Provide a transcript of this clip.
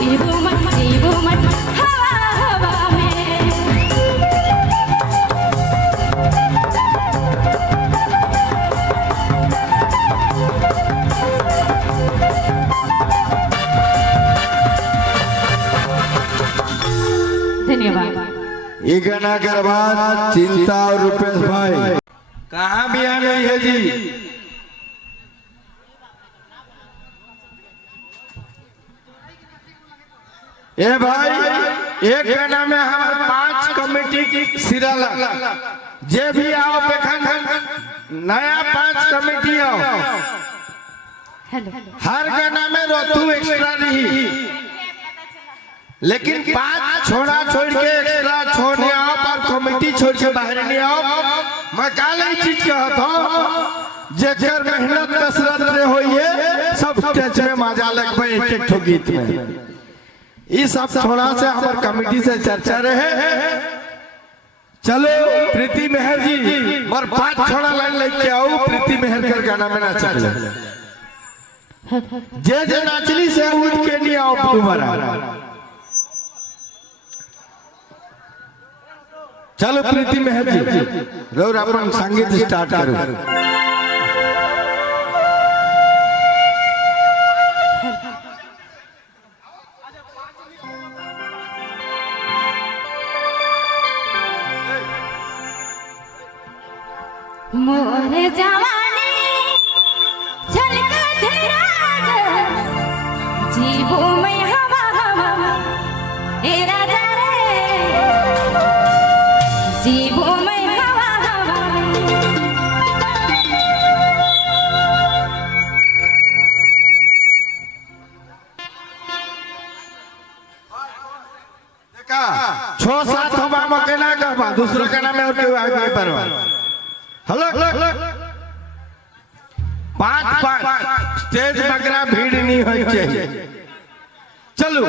जीवो मत हवा हवा में। धन्यवाद। ये गाना के बाद चिंता और रुपेश भाई कहाँ भी आने है जी। ए भाई एक गाना में हमारे 5 कमेटी की सिराला जे भी आओ बेखन नया 5 कमेटी आओ। हर गाना में रोतू एक्स्ट्रा रही लेकिन 5 छोड़ा छोड़ के एक्स्ट्रा छोड़ने आओ और कमेटी छोड़ के बाहर नहीं आओ। मैं काले चीज कहता हूँ जेकर मेहनत कसरत रे होइए सब स्टेज में मजा लगबे एक ठो गीत में। ये सब छोड़ा से हमार कमेटी से चर्चा रहे। चलो प्रीति मेहर जी मर 5 छोड़ा लाइन लेके आओ। प्रीति मेहर कर गाना में नाच चले जे नाचली से उठ के नहीं आओ तुम्हारा। चलो प्रीति मेहर जी रोर अपन संगीत स्टार्ट करो। मोर जवानी झलका तेरा जीवो मैं हवा हवा ए राजा रे जीवो मैं हवा हवा। देखा 6-7 हवा में कहना कहबा दूसरा कहना में और क्यों आगे परवा हेलो 5 स्टेज बगरा भीड़ नहीं होनी चाहिए। चलो